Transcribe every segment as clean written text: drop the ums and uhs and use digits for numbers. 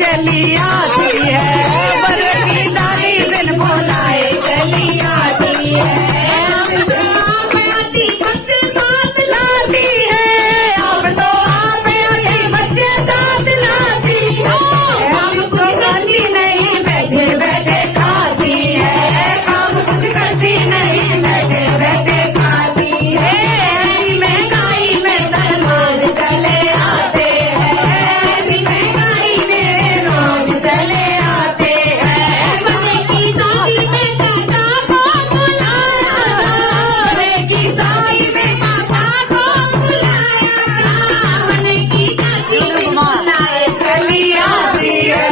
चली आती है बर की दादी बिन बुलाए चली आती है। बच्चे साथ लाती है अब तो आप आती बच्चे साथ लाती है। काम कुछ करती नहीं बैठे बैठे खाती है। काम कुछ करती नहीं बैठे बैठे खाती है। ऐसी महंगाई में सामान चले आते हैं। ऐसी महंगाई में रोज चले आते हैं। बने की शादी में चाचा को बुलाया था। बने की शादी में पापा को बुलाया था। बने की चाची बिन बुलाए चली आती है।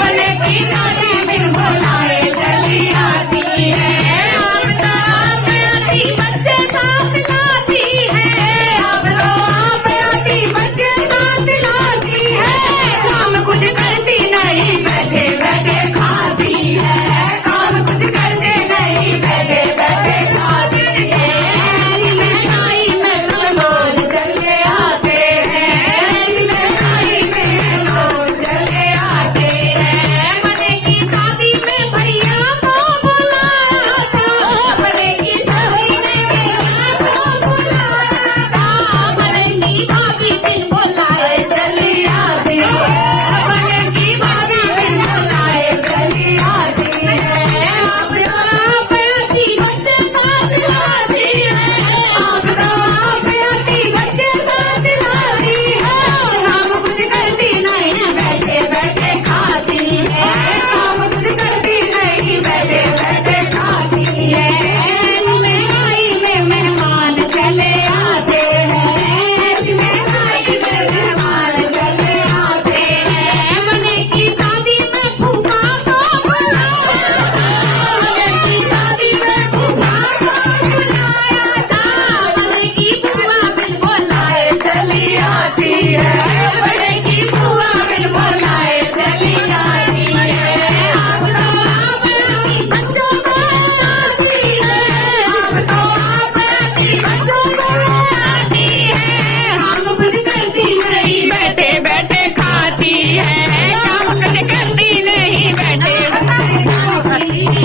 बने की चाची बिन बुलाए चली आती है। अब तो आप आती बच्चे साथ लाती है। अब तो आप आती बच्चे साथ लाती है। काम कुछ करती नहीं बैठे बैठे खाती है। काम कुछ करते नहीं बैठे बैठे खाती है। ऐसी महंगाई में सामान चले आते हैं। ऐसी महंगाई में लोग चले आते हैं। बने की शादी में भैया को बुलाया था। बने की शादी में भैया को बुलाया था। बने की भाभी बिन बुलाए चली आती है। बने की भाभी बिन बुलाए चली आती है। अब तो आप आती बच्चे साथ लाती है। अब तो आप आती बच्चे साथ लाती है। काम कुछ करती नहीं बैठे बैठे खाती है। काम कुछ करती नहीं बैठे बैठे खाती है। ऐसी महंगाई में मेहमान चले आते हैं। ऐसी महंगाई में मेहमान चले आते हैं। बने की शादी में फूफा को बुलाया था। बने की शादी में फूफा को बुलाया था। बने की फूफा बिन बुलाए चली आती है। बने की फूफा बिन बुलाए चली आती है। अब तो आप आती बच्चों को आती है। अब तो आप आती बच्चों को आती है। काम कुछ करती नहीं बैठे बैठे खाती है। काम कुछ करती नहीं बैठे बैठे खाती है।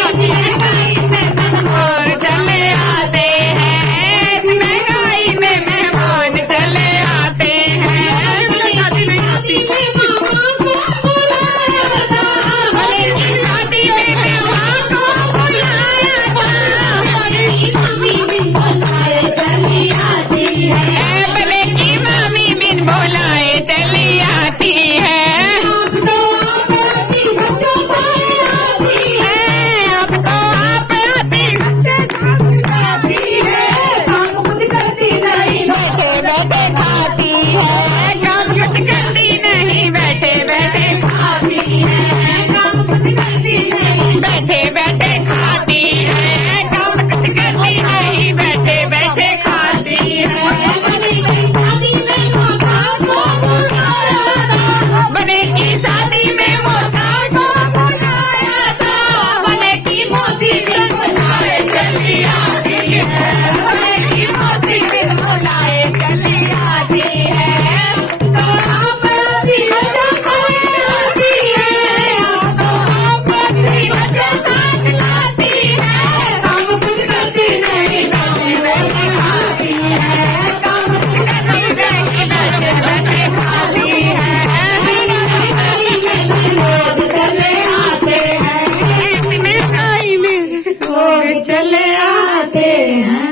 ऐसी महंगाई में मेहमान चले आते हैं। ऐसी महंगाई में मेहमान चले आते हैं। बने की शादी में मामा को बुलाया था। बने की शादी में मामा को बुलाया था। बने की मामी बिन बुलाए चली आती है। बने की मामी बिन बुलाए चली आती है। अब तो आप आती बच्चों को आती है। अब तो आप आती बच्चे साथ लाती है। काम कुछ करती नहीं बैठे बैठे खाती है। काम कुछ करती नहीं बैठे बैठे खाती है। काम कुछ करती नहीं बैठे बैठे खाती है। काम कुछ करती नहीं बैठे बैठे खाती है। बने की शादी में मौसा को बुलाया था। बने की शादी में मौसा को बुलाया था। बने की मौसी बिन बुलाए चली आती है। बने की मौसी बिन बुलाए चली आती है। तो आप आती बच्चे साथ लाती है। तो आप आती बच्चे साथ लाती है। काम कुछ करती नहीं बैठे बैठे खाती है। काम कुछ करती नहीं बैठे बैठे खाती है। ऐसी महंगाई में लोग चले आते हैं। ऐसी महंगाई में लोग चले आते हैं।